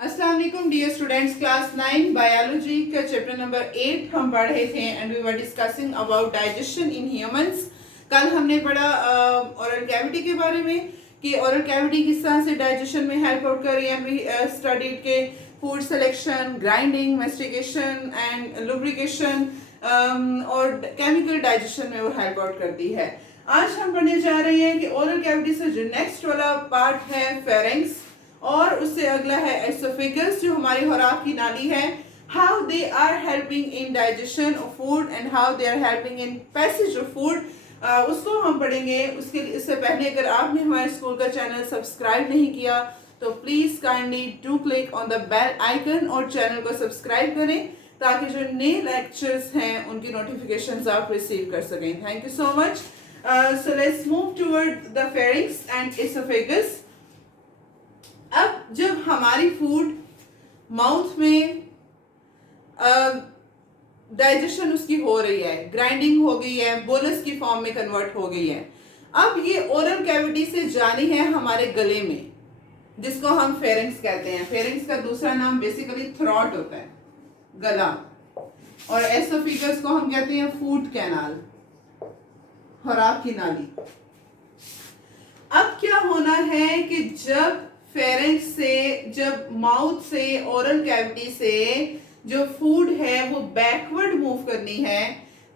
अस्सलाम वालेकुम dear students, class 9 biology का चैप्टर नंबर 8 हम पढ़ रहे थे and we were discussing about digestion in humans. कल हमने पढ़ा ओरल कैविटी के बारे में कि ओरल कैविटी किस तरह से डाइजेशन में हेल्प आउट कर रही है। वी स्टडीड के food selection, grinding, mastication and lubrication और केमिकल डाइजेशन में वो हेल्प आउट करती है। आज हम पढ़ने जा रहे हैं कि ओरल कैविटी से जो नेक्स्ट वाला पार्ट है फेरेंक्स और उससे अगला है एसोफेगस जो हमारी खुराक की नाली है। How they are helping in digestion of food and how they are helping in passage of food, उसको हम पढ़ेंगे। इससे पहले अगर आपने हमारे स्कूल का चैनल सब्सक्राइब नहीं किया तो please kindly do click on the bell icon और चैनल को सब्सक्राइब करें ताकि जो नए लेक्चर्स हैं उनकी नोटिफिकेशंस आप रिसीव कर सकें। Thank you so much. So let's move toward the pharynx and oesophagus. अब जब हमारी फूड माउथ में डाइजेशन उसकी हो रही है, ग्राइंडिंग हो गई है, बोलस की फॉर्म में कन्वर्ट हो गई है, अब ये ओरल कैविटी से जानी है हमारे गले में जिसको हम फेरिंक्स कहते हैं। फेरिंक्स का दूसरा नाम बेसिकली थ्रॉट होता है, गला, और एसोफेगस को हम कहते हैं फूड कैनाल, खुराक की नाली। अब क्या होना है कि जब फेरिंक्स से, जब माउथ से, ओरल कैविटी से जो फूड है वो बैकवर्ड मूव करनी है,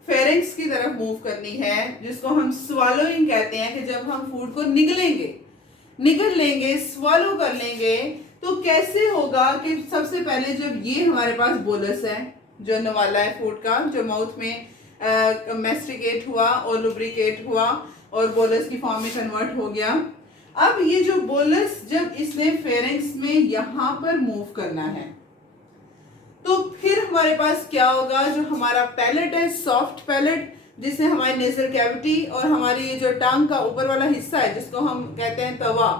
फेरिंक्स की तरफ मूव करनी है, जिसको हम स्वालोइंग कहते हैं कि जब हम फूड को निगल लेंगे, स्वालो कर लेंगे, तो कैसे होगा कि सबसे पहले जब ये हमारे पास बोलस है जो नवाला है फूड का, जो माउथ में मेस्टिकेट हुआ और लुब्रिकेट हुआ और बोलस की फॉर्म में कन्वर्ट हो गया। अब ये जो बोलस जब इसने फेरिंक्स में यहां पर मूव करना है तो फिर हमारे पास क्या होगा, जो हमारा पैलेट है, सॉफ्ट पैलेट, जिससे हमारी नेजल कैविटी और हमारी ये जो टांग का ऊपर वाला हिस्सा है जिसको हम कहते हैं तवा,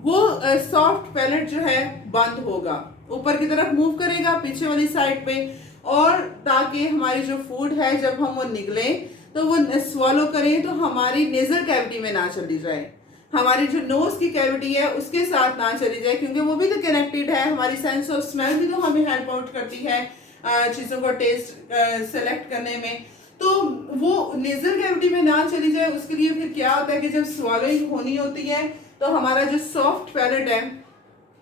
वो सॉफ्ट पैलेट जो है बंद होगा, ऊपर की तरफ मूव करेगा पीछे वाली साइड पे, और ताकि हमारी जो फूड है जब हम वो निगले तो वो स्वॉलो करें तो हमारी नेजल कैविटी में ना चली जाए, हमारी जो नोज की कैविटी है उसके साथ ना चली जाए, क्योंकि वो भी तो कनेक्टेड है। हमारी सेंस ऑफ स्मेल भी तो हमें हेल्प आउट करती है चीज़ों को टेस्ट सेलेक्ट करने में, तो वो नेजल कैविटी में ना चली जाए उसके लिए फिर क्या होता है कि जब स्वॉलोइंग होनी होती है तो हमारा जो सॉफ्ट पैलेट है,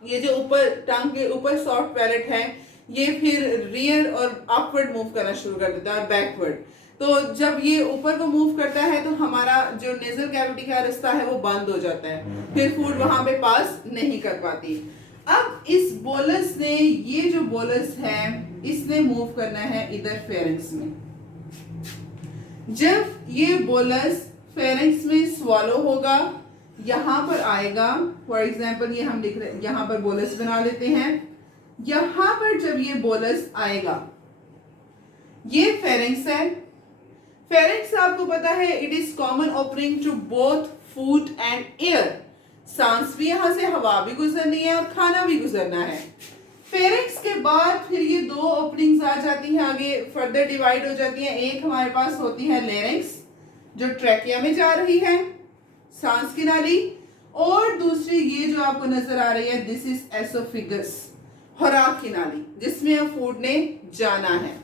ये जो ऊपर टंग के ऊपर सॉफ्ट पैलेट है, ये फिर रियर और अपवर्ड मूव करना शुरू कर देता है, बैकवर्ड। तो जब ये ऊपर को मूव करता है तो हमारा जो नेजल कैविटी का रास्ता है वो बंद हो जाता है, फिर फूड वहां पे पास नहीं कर पाती। अब इस बोलस ने, ये जो बोलस है इसने मूव करना है इधर फेरिंक्स में। जब ये बोलस फेरिंक्स में स्वॉलो होगा, यहां पर आएगा, फॉर एग्जाम्पल ये हम लिख रहे, यहां पर बोलस बना लेते हैं, यहां पर जब ये बोलस आएगा, ये फेरिंक्स है। फेरिंक्स आपको पता है it is common opening to both food and air, सांस भी यहां से, हवा भी गुजरनी है और खाना भी गुजरना है। फेरिंक्स के बाद फिर ये दो ओपनिंग्स आ जाती हैं, आगे फर्दर डिवाइड हो जाती हैं। एक हमारे पास होती है लेरिंक्स जो ट्रैकिया में जा रही है, सांस की नाली, और दूसरी ये जो आपको नजर आ रही है, दिस इज एसोफेगस, खुराक की नाली, जिसमें अब फूड ने जाना है।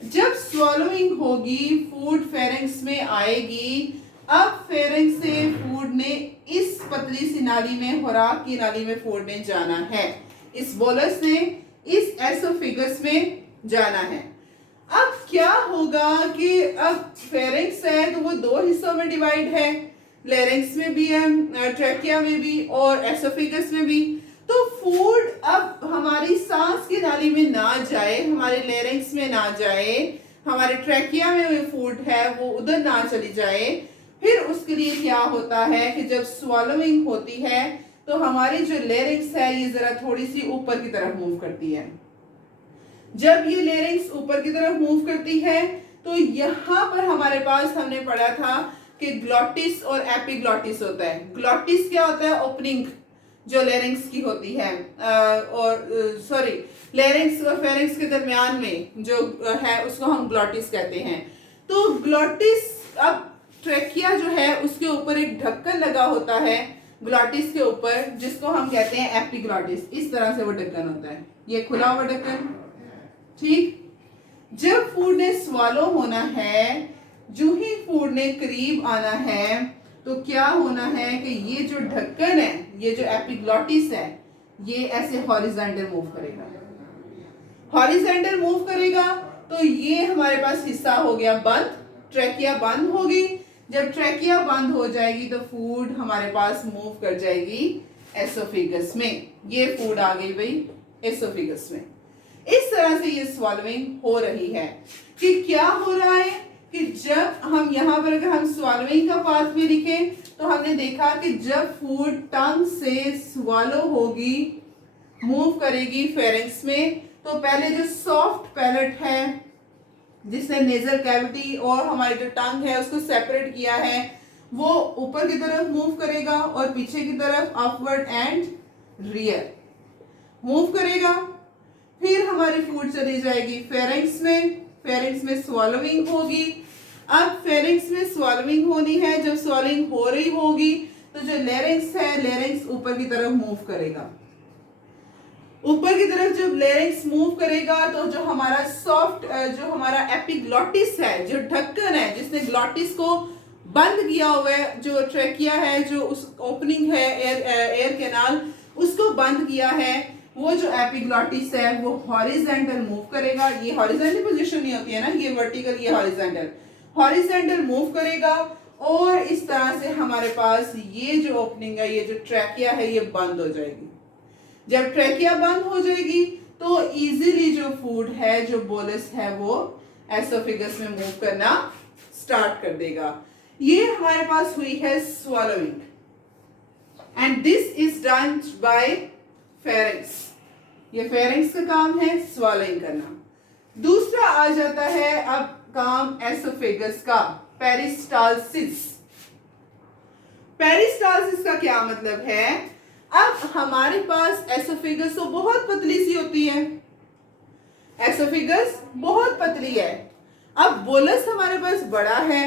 जब स्वॉलोइंग होगी, फूड फेरिंक्स में आएगी, अब फेरिंक्स से फूड ने इस पतली सी नाली में, खुराक की नाली में फूड ने जाना है, इस बोलस ने इस एसोफेगस में जाना है। अब क्या होगा कि अब फेरिंक्स है तो वो दो हिस्सों में डिवाइड है, लेरिंक्स में भी है, ट्रैकिया में भी और एसोफेगस में भी। तो फूड अब हमारी सांस की नाली में ना जाए, हमारे लेरिंक्स में ना जाए, हमारे ट्रैकिया में फूड है वो उधर ना चली जाए, फिर उसके लिए क्या होता है कि जब स्वॉलोइंग होती है तो हमारी जो लेरिंक्स है ये जरा थोड़ी सी ऊपर की तरफ मूव करती है। जब ये लेरिंक्स ऊपर की तरफ मूव करती है तो यहाँ पर हमारे पास हमने पढ़ा था कि ग्लॉटिस और एपिग्लॉटिस होता है। ग्लॉटिस क्या होता है, ओपनिंग जो लेरिंक्स की होती है, और सॉरी, लेरिंक्स और फेरिंक्स के दरमियान में जो है उसको हम ग्लॉटिस कहते हैं। तो ग्लॉटिस, अब ट्रैकिया जो है उसके ऊपर एक ढक्कन लगा होता है ग्लॉटिस के ऊपर, जिसको हम कहते हैं एपिग्लॉटिस, इस तरह से वो ढक्कन होता है, ये खुला हुआ ढक्कन। ठीक, जब फूड ने स्वालो होना है, जो ही फूड ने करीब आना है, तो क्या होना है कि ये जो ढक्कन है, ये जो एपिग्लॉटिस है, ये ऐसे हॉरिजॉन्टल मूव करेगा। हॉरिजॉन्टल मूव करेगा तो ये हमारे पास हिस्सा हो गया बंद, ट्रैकिया बंद होगी। जब ट्रैकिया बंद हो जाएगी तो फूड हमारे पास मूव कर जाएगी एसोफेगस में। ये फूड आ गई भाई एसोफेगस में। इस तरह से ये स्वॉलोइंग हो रही है। कि क्या हो रहा है कि जब हम यहाँ पर अगर हम स्वॉलोइंग का पाथवे लिखें तो हमने देखा कि जब फूड टंग से स्वॉलो होगी, मूव करेगी फेरिंक्स में, तो पहले जो सॉफ्ट पैलेट है जिसने नेजल कैविटी और हमारी जो टंग है उसको सेपरेट किया है, वो ऊपर की तरफ मूव करेगा और पीछे की तरफ अपवर्ड एंड रियर मूव करेगा। फिर हमारी फूड चली जाएगी फेरिंक्स में, फेरिंक्स में स्वॉलोइंग होगी। अब फेरिंक्स में स्वॉलोइंग होनी है, जब स्वॉलोइंग हो रही होगी तो जो लेरिंक्स है, लेरिंक्स ऊपर की तरफ मूव करेगा। ऊपर की तरफ जब लेरिंक्स मूव करेगा तो जो हमारा सॉफ्ट, जो हमारा एपिग्लॉटिस है, जो ढक्कन है जिसने ग्लॉटिस को बंद किया हुआ है, जो ट्रैकिया है, जो उस ओपनिंग है एयर कैनाल, उसको बंद किया है, वो जो एपिग्लॉटिस है वो हॉरिजॉन्टल मूव करेगा। ये हॉरिजॉन्टल पोजीशन नहीं होती है ना, ये वर्टिकल, ये हॉरिजॉन्टल, हॉरिजॉन्टल मूव करेगा और इस तरह से हमारे पास ये जो ओपनिंग है, ये जो ट्रैकिया है, ये बंद हो जाएगी। जब ट्रैकिया बंद हो जाएगी तो इजीली जो फूड है, जो बोलस है, वो एसोफेगस में मूव करना स्टार्ट कर देगा। ये हमारे पास हुई है swallowing and this is done by pharynx. ये फेरिंक्स का काम है स्वॉलोइंग करना। दूसरा आ जाता है अब काम एसोफेगस का, पेरिस्टालसिस। पेरिस्टालसिस का क्या मतलब है? अब हमारे पास एसोफेगस तो बहुत पतली सी होती है, एसोफेगस बहुत पतली है। अब बोलस हमारे पास बड़ा है।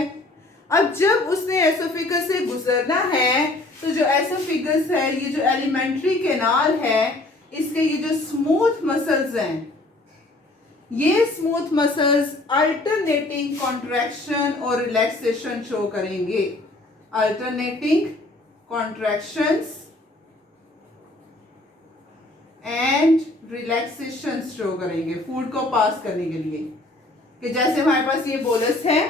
अब जब उसने एसोफेगस से गुजरना है तो जो एसोफेगस है, ये जो एलिमेंट्री कैनाल है, इसके ये जो स्मूथ मसल्स हैं, ये स्मूथ मसल्स अल्टरनेटिंग कॉन्ट्रैक्शन और रिलैक्सेशन शो करेंगे। Alternating contractions and relaxation show करेंगे फूड को पास करने के लिए। कि जैसे हमारे पास ये बोलस है,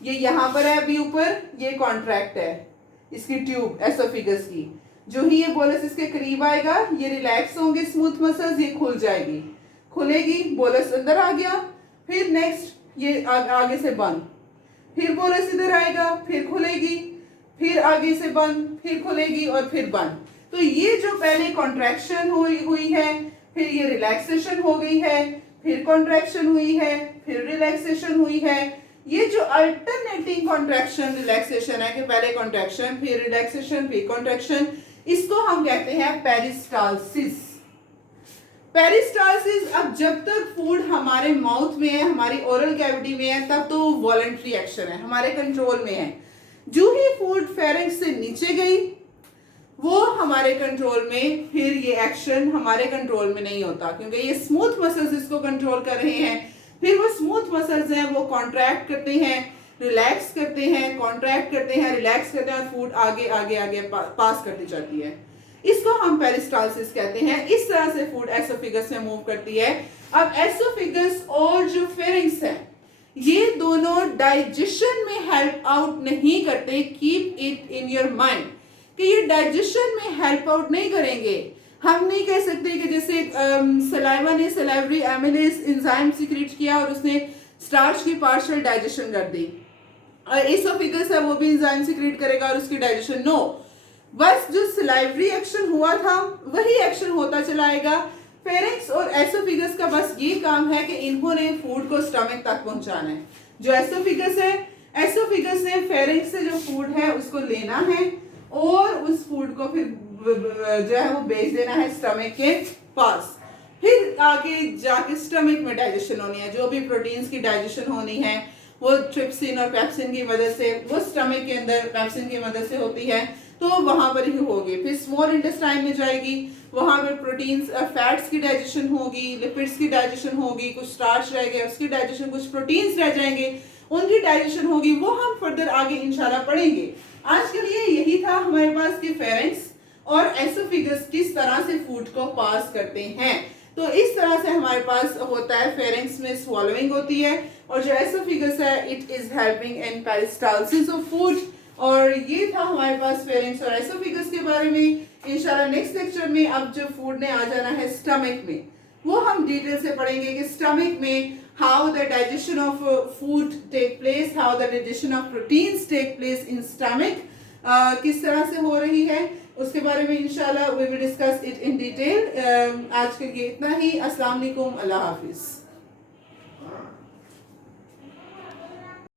ये यहां पर है, अभी ऊपर ये कॉन्ट्रैक्ट है इसकी ट्यूब एसोफेगस की। जो ही ये बोलस इसके करीब आएगा, ये रिलैक्स होंगे स्मूथ मसल्स, ये खुल जाएगी, खुलेगी, बोलस अंदर आ गया। फिर नेक्स्ट ये आगे से बंद, फिर बोलस इधर आएगा, फिर खुलेगी, फिर आगे से बंद, फिर खुलेगी और फिर बंद। तो ये जो पहले कॉन्ट्रैक्शन हुई है, फिर ये रिलैक्सेशन हो गई है, फिर कॉन्ट्रैक्शन हुई है, फिर रिलैक्सेशन हुई है। ये जो अल्टरनेटिंग कॉन्ट्रैक्शन रिलैक्सेशन है कि पहले कॉन्ट्रैक्शन, फिर रिलैक्सेशन, फिर कॉन्ट्रैक्शन, इसको हम कहते हैं पेरिस्टालसिस। पेरिस्टालसिस, अब जब तक फूड हमारे माउथ में है, हमारी ओरल कैविटी में है, तब तो वॉलंटरी एक्शन है, हमारे कंट्रोल में है। जो ही फूड फेरिंक्स से नीचे गई, वो हमारे कंट्रोल में, फिर ये एक्शन हमारे कंट्रोल में नहीं होता, क्योंकि ये स्मूथ मसल्स इसको कंट्रोल कर रहे हैं। फिर वो स्मूथ मसल्स हैं, वो कॉन्ट्रैक्ट करते हैं, रिलैक्स करते हैं, कॉन्ट्रैक्ट करते हैं, रिलैक्स करते हैं और फूड आगे आगे आगे पास करती जाती है। इसको हम पेरिस्टालसिस कहते हैं। इस तरह से फूड एसोफेगस में मूव करती है। अब एसोफेगस और जो फेरिंक्स है, ये दोनों डाइजेशन में हेल्प आउट नहीं करते। Keep it in your mind कि ये डाइजेशन में हेल्प आउट नहीं करेंगे। हम नहीं कह सकते कि जैसे सलाइवा ने सलाइवरी एमिलेज एंजाइम सीक्रेट किया और उसने स्टार्च की पार्शियल डाइजेशन कर दी, और एसोफेगस है वो भी एंजाइम सीक्रेट करेगा और उसकी डाइजेशन, नो, बस जो सलाइवरी एक्शन हुआ था वही एक्शन होता चलाएगा। फेरिंक्स और एसोफेगस का बस ये काम है कि इन्होंने फूड को स्टमक तक पहुंचाना है। जो एसोफेगस है, एसोफेगस ने फेरिंक्स से जो फूड है उसको लेना है और उस फूड को फिर जो है वो भेज देना है स्टमक के पास। फिर आगे जाके स्टमक में डाइजेशन होनी है। जो भी प्रोटीन्स की डाइजेशन होनी है वो ट्रिप्सिन और पेप्सिन की मदद से, वो स्टमक के अंदर पेप्सिन की मदद से होती है। तो वहां पर ही होगी। फिर स्मॉल इंटेस्टाइन में जाएगी, वहां पर प्रोटीन्स फैट्स की डाइजेशन होगी, लिपिड्स की डाइजेशन होगी, कुछ स्टार्च रह गए उसकी डाइजेशन, कुछ प्रोटीन्स रह जाएंगे उनकी डाइजेशन होगी, वो हम फर्दर आगे इंशाल्लाह पढ़ेंगे। आज के लिए यही था हमारे पास कि फेरेंक्स और एसोफेगस किस तरह से फूड को पास करते हैं। तो इस तरह से हमारे पास होता है, फेरेंक्स में स्वॉलोइंग होती है और जो एसोफेगस है it is helping in peristalsis of food. और ये था हमारे पास फेरेंक्स और एसोफेगस के बारे में। इंशाल्लाह नेक्स्ट लेक्चर में अब जो फूड ने आ जाना है स्टमक में, वो हम डिटेल से पढ़ेंगे कि स्टमक में how the digestion of food take place, how the digestion of proteins take place in stomach, किस तरह से हो रही है उसके बारे में इंशाल्लाह we will discuss it in detail. आज के लिए इतना ही। अस्सलाम वालेकुम, अल्लाह हाफिज।